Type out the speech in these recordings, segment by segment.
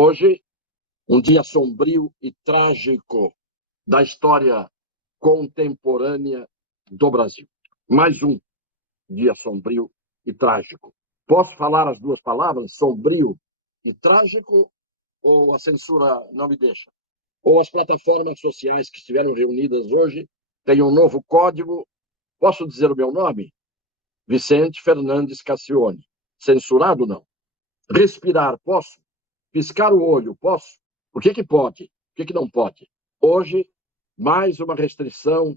Hoje, um dia sombrio e trágico da história contemporânea do Brasil. Mais um dia sombrio e trágico. Posso falar as duas palavras, sombrio e trágico, ou a censura não me deixa? Ou as plataformas sociais que estiveram reunidas hoje têm um novo código? Posso dizer o meu nome? Vicente Fernandes Cassione. Censurado, não. Respirar, posso? Piscar o olho, posso? O que pode? O que não pode? Hoje, mais uma restrição,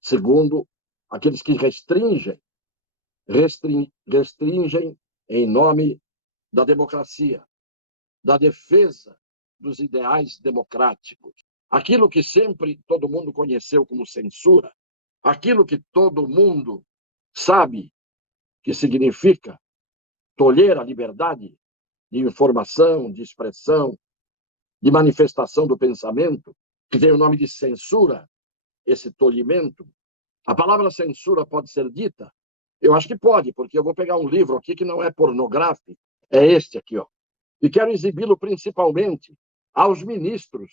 segundo aqueles que restringem em nome da democracia, da defesa dos ideais democráticos. Aquilo que sempre todo mundo conheceu como censura, aquilo que todo mundo sabe que significa tolher a liberdade de informação, de expressão, de manifestação do pensamento, que tem o nome de censura, esse tolhimento. A palavra censura pode ser dita? Eu acho que pode, porque eu vou pegar um livro aqui que não é pornográfico, é este aqui, ó, e quero exibi-lo principalmente aos ministros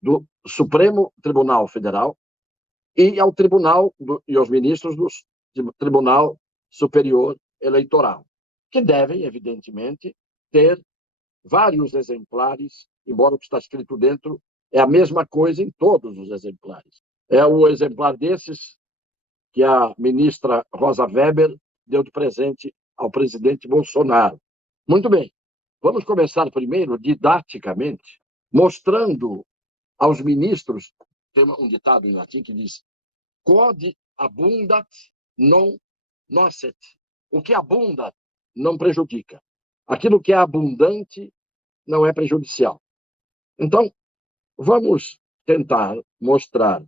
do Supremo Tribunal Federal e aos ministros do Tribunal Superior Eleitoral, que devem, evidentemente, ter vários exemplares, embora o que está escrito dentro é a mesma coisa em todos os exemplares. É o exemplar desses que a ministra Rosa Weber deu de presente ao presidente Bolsonaro. Muito bem, vamos começar primeiro, didaticamente, mostrando aos ministros, tem um ditado em latim que diz quod abundat non nocet. O que abunda não prejudica. Aquilo que é abundante não é prejudicial. Então, vamos tentar mostrar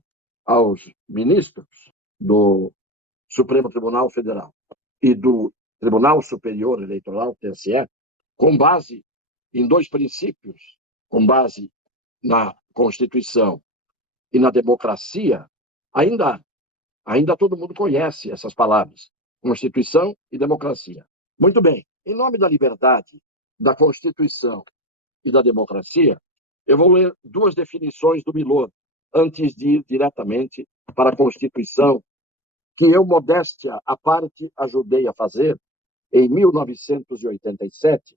aos ministros do Supremo Tribunal Federal e do Tribunal Superior Eleitoral, TSE, com base em dois princípios, com base na Constituição e na democracia, ainda todo mundo conhece essas palavras, Constituição e democracia. Muito bem, em nome da liberdade, da Constituição e da democracia, eu vou ler duas definições do Milor, antes de ir diretamente para a Constituição, que eu, modéstia à parte, ajudei a fazer em 1987,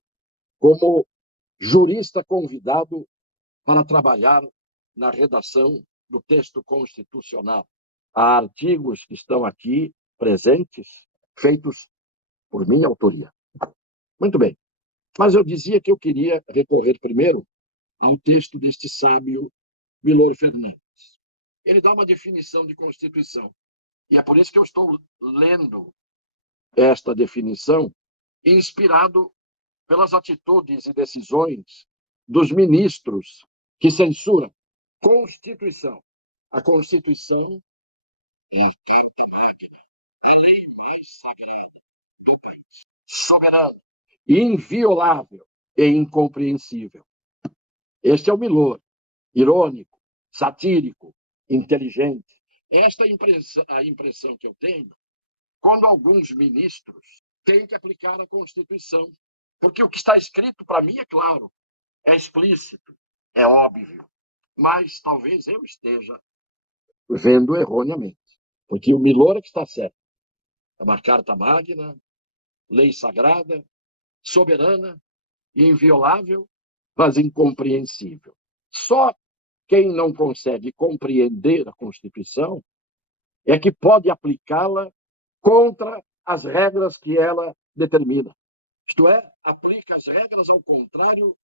como jurista convidado para trabalhar na redação do texto constitucional. Há artigos que estão aqui presentes, feitos por minha autoria. Muito bem, mas eu dizia que eu queria recorrer primeiro ao texto deste sábio Milor Fernandes. Ele dá uma definição de Constituição. E é por isso que eu estou lendo esta definição, inspirado pelas atitudes e decisões dos ministros que censuram Constituição. A Constituição é a carta magna, a lei mais sagrada do país. Soberana, inviolável e incompreensível. Este é o Milor, irônico, satírico, inteligente. Esta é a impressão que eu tenho quando alguns ministros têm que aplicar a Constituição. Porque o que está escrito, para mim, é claro, é explícito, é óbvio. Mas talvez eu esteja vendo erroneamente. Porque o Milor é que está certo. É uma carta magna, lei sagrada, soberana, inviolável, mas incompreensível. Só quem não consegue compreender a Constituição é que pode aplicá-la contra as regras que ela determina. Isto é, aplica as regras ao contrário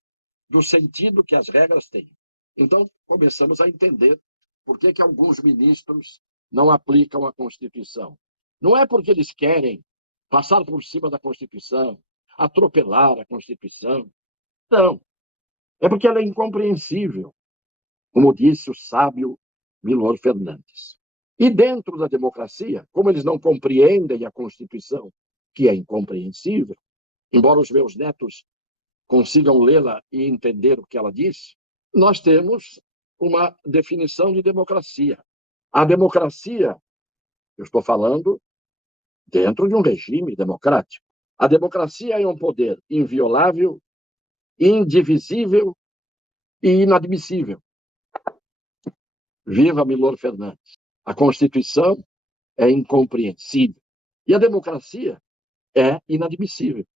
do sentido que as regras têm. Então, começamos a entender por que alguns ministros não aplicam a Constituição. Não é porque eles querem passar por cima da Constituição, atropelar a Constituição. Não. É porque ela é incompreensível, como disse o sábio Milor Fernandes. E dentro da democracia, como eles não compreendem a Constituição, que é incompreensível, embora os meus netos consigam lê-la e entender o que ela diz, nós temos uma definição de democracia. A democracia, eu estou falando dentro de um regime democrático. A democracia é um poder inviolável indivisível e inadmissível. Viva Milor Fernandes. A Constituição é incompreensível. E a democracia é inadmissível.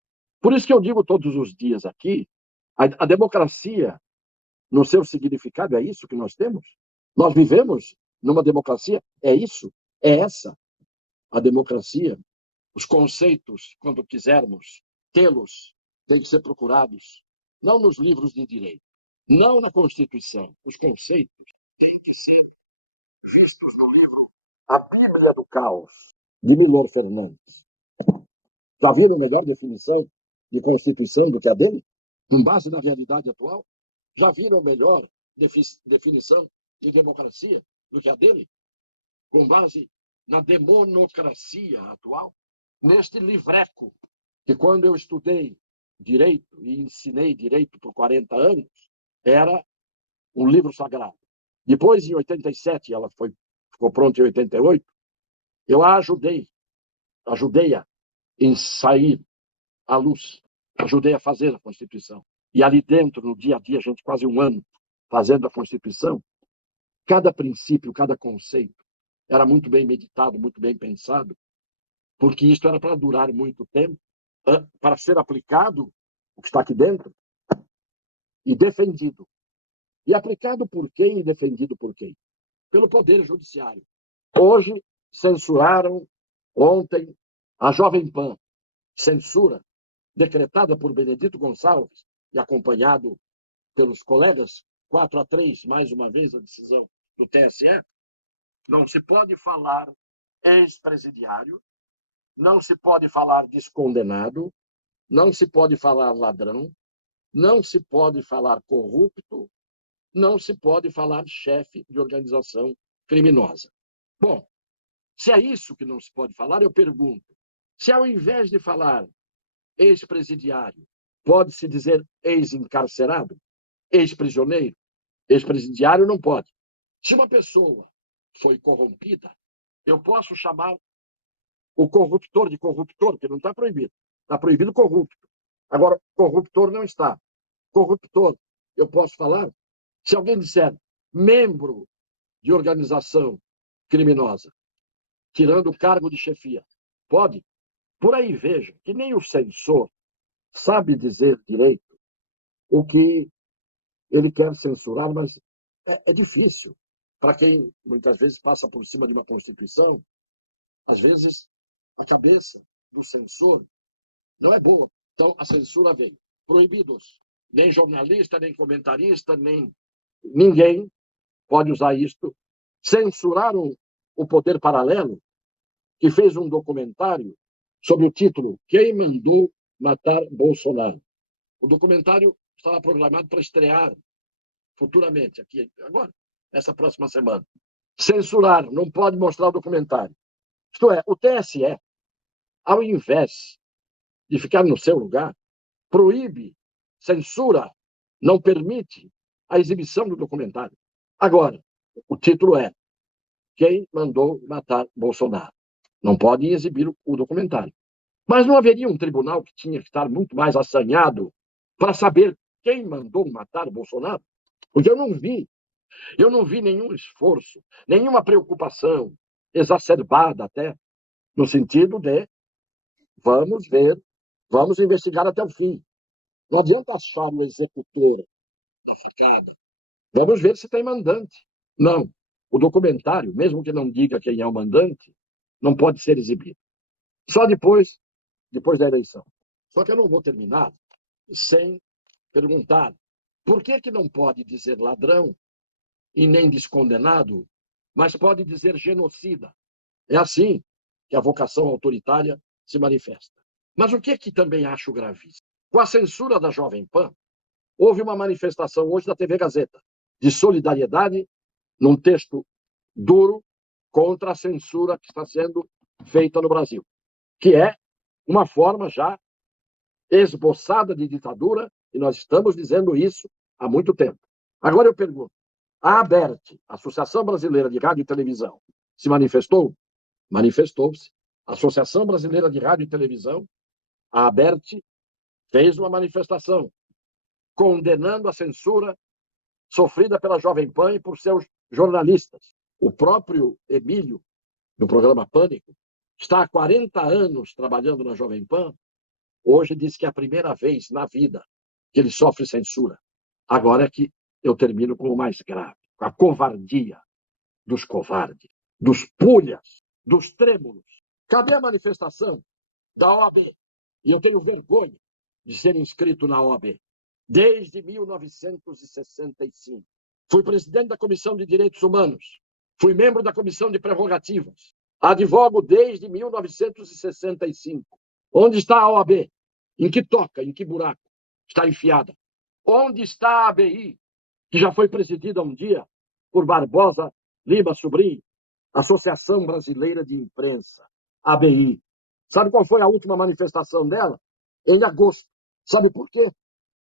Por isso que eu digo todos os dias aqui, a democracia, no seu significado, é isso que nós temos? Nós vivemos numa democracia? É isso? É essa a democracia? Os conceitos, quando quisermos tê-los, têm que ser procurados, não nos livros de direito, não na Constituição. Os conceitos têm que ser vistos no livro A Bíblia do Caos, de Milor Fernandes. Já viram melhor definição de Constituição do que a dele? Com base na realidade atual? Já viram melhor definição de democracia do que a dele? Com base na demonocracia atual? Neste livreco, que quando eu estudei direito e ensinei direito por 40 anos, era um livro sagrado. Depois, em 87, ela ficou pronta em 88, eu a ajudei-a em sair à luz, ajudei a fazer a Constituição. E ali dentro, no dia a dia, a gente quase um ano fazendo a Constituição, cada princípio, cada conceito era muito bem meditado, muito bem pensado, porque isto era para durar muito tempo, para ser aplicado, o que está aqui dentro, e defendido. E aplicado por quem e defendido por quem? Pelo Poder Judiciário. Hoje, censuraram, ontem, a Jovem Pan. Censura decretada por Benedito Gonçalves e acompanhado pelos colegas, 4-3, mais uma vez, a decisão do TSE. Não se pode falar ex-presidiário, não se pode falar descondenado, não se pode falar ladrão, não se pode falar corrupto, não se pode falar chefe de organização criminosa. Bom, se é isso que não se pode falar, eu pergunto, se ao invés de falar ex-presidiário, pode-se dizer ex-encarcerado, ex-prisioneiro, ex-presidiário não pode. Se uma pessoa foi corrompida, eu posso chamar o corruptor de corruptor, que não está proibido. Está proibido corrupto. Agora, corruptor não está. Corruptor, eu posso falar? Se alguém disser membro de organização criminosa, tirando o cargo de chefia, pode? Por aí veja que nem o censor sabe dizer direito o que ele quer censurar, mas é difícil. Para quem muitas vezes passa por cima de uma Constituição, às vezes a cabeça do censor não é boa. Então a censura vem. Proibidos. Nem jornalista, nem comentarista, nem ninguém pode usar isto. Censuraram o Poder Paralelo, que fez um documentário sob o título Quem Mandou Matar Bolsonaro. O documentário estava programado para estrear futuramente, aqui agora, nessa próxima semana. Censuraram, não pode mostrar o documentário. Isto é, o TSE, ao invés de ficar no seu lugar, proíbe, censura, não permite a exibição do documentário. Agora, o título é Quem Mandou Matar Bolsonaro. Não pode exibir o documentário. Mas não haveria um tribunal que tinha que estar muito mais assanhado para saber quem mandou matar Bolsonaro? Porque eu não vi nenhum esforço, nenhuma preocupação exacerbada até, no sentido de vamos ver, vamos investigar até o fim. Não adianta achar o executor da facada. Vamos ver se tem mandante. Não. O documentário, mesmo que não diga quem é o mandante, não pode ser exibido. Só depois da eleição. Só que eu não vou terminar sem perguntar por que não pode dizer ladrão e nem descondenado, mas pode dizer genocida. É assim que a vocação autoritária se manifesta. Mas o que também acho gravíssimo? Com a censura da Jovem Pan, houve uma manifestação hoje da TV Gazeta de solidariedade num texto duro contra a censura que está sendo feita no Brasil, que é uma forma já esboçada de ditadura, e nós estamos dizendo isso há muito tempo. Agora eu pergunto, a ABERT, Associação Brasileira de Rádio e Televisão, se manifestou? Manifestou-se. A Associação Brasileira de Rádio e Televisão, a ABERT, fez uma manifestação. condenando a censura sofrida pela Jovem Pan e por seus jornalistas. O próprio Emílio, do programa Pânico, está há 40 anos trabalhando na Jovem Pan. Hoje diz que é a primeira vez na vida que ele sofre censura. Agora é que eu termino com o mais grave, com a covardia dos covardes, dos pulhas, dos trêmulos. Cadê a manifestação da OAB? E eu tenho vergonha de ser inscrito na OAB. Desde 1965. Fui presidente da Comissão de Direitos Humanos. Fui membro da Comissão de Prerrogativas. Advogo desde 1965. Onde está a OAB? Em que toca? Em que buraco está enfiada? Onde está a ABI, que já foi presidida um dia por Barbosa Lima Sobrinho, Associação Brasileira de Imprensa, ABI. Sabe qual foi a última manifestação dela? Em agosto. Sabe por quê?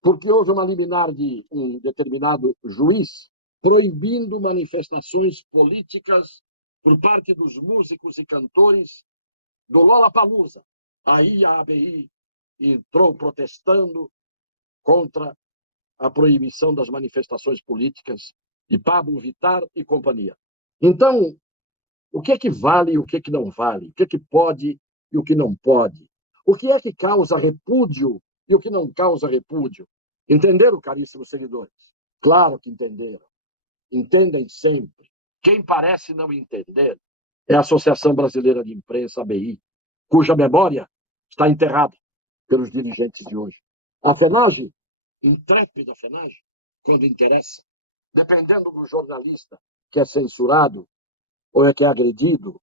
Porque houve uma liminar de um determinado juiz proibindo manifestações políticas por parte dos músicos e cantores do Lollapalooza. Aí a ABI entrou protestando contra a proibição das manifestações políticas de Pablo Vittar e companhia. Então, o que é que vale e o que é que não vale? O que é que pode e o que não pode? O que é que causa repúdio e o que não causa repúdio? Entenderam, caríssimos seguidores? Claro que entenderam. Entendem sempre. Quem parece não entender é a Associação Brasileira de Imprensa, ABI, cuja memória está enterrada pelos dirigentes de hoje. A FENAGE, intrépida FENAGE, quando interessa, dependendo do jornalista que é censurado ou é que é agredido,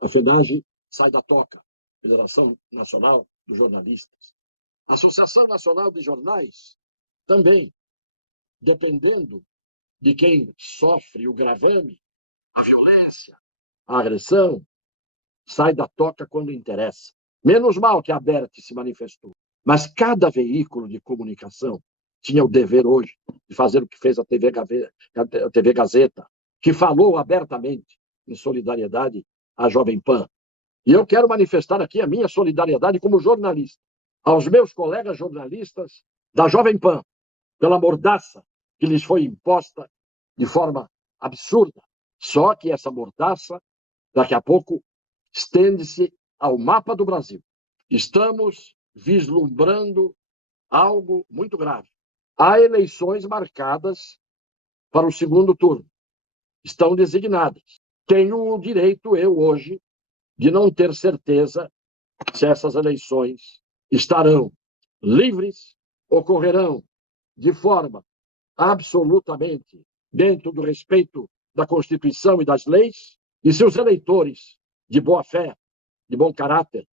a FENAGE sai da toca, Federação Nacional dos Jornalistas. A Associação Nacional de Jornais, também, dependendo de quem sofre o gravame, a violência, a agressão, sai da toca quando interessa. Menos mal que a Abert se manifestou. Mas cada veículo de comunicação tinha o dever hoje de fazer o que fez a TV Gazeta, que falou abertamente em solidariedade à Jovem Pan. E eu quero manifestar aqui a minha solidariedade como jornalista aos meus colegas jornalistas da Jovem Pan, pela mordaça que lhes foi imposta de forma absurda. Só que essa mordaça, daqui a pouco, estende-se ao mapa do Brasil. Estamos vislumbrando algo muito grave. Há eleições marcadas para o segundo turno. Estão designadas. Tenho o direito, eu hoje, de não ter certeza se essas eleições estarão livres, ocorrerão de forma absolutamente dentro do respeito da Constituição e das leis, e se os eleitores de boa fé, de bom caráter,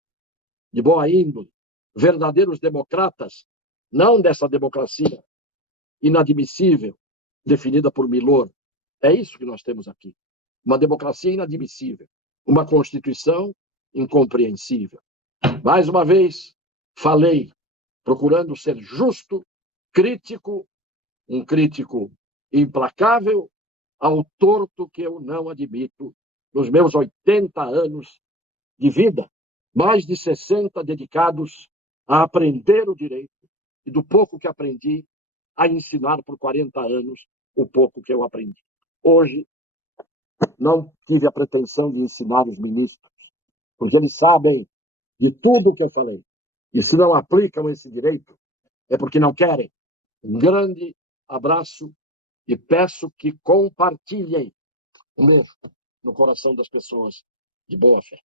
de boa índole, verdadeiros democratas, não dessa democracia inadmissível definida por Milor. É isso que nós temos aqui. Uma democracia inadmissível, uma Constituição incompreensível. Mais uma vez, falei, procurando ser justo, crítico, um crítico implacável, ao torto que eu não admito nos meus 80 anos de vida, mais de 60 dedicados a aprender o direito e do pouco que aprendi, a ensinar por 40 anos o pouco que eu aprendi. Hoje, não tive a pretensão de ensinar os ministros, porque eles sabem de tudo o que eu falei. E se não aplicam esse direito, é porque não querem. Um grande abraço e peço que compartilhem o mesmo no coração das pessoas de boa fé.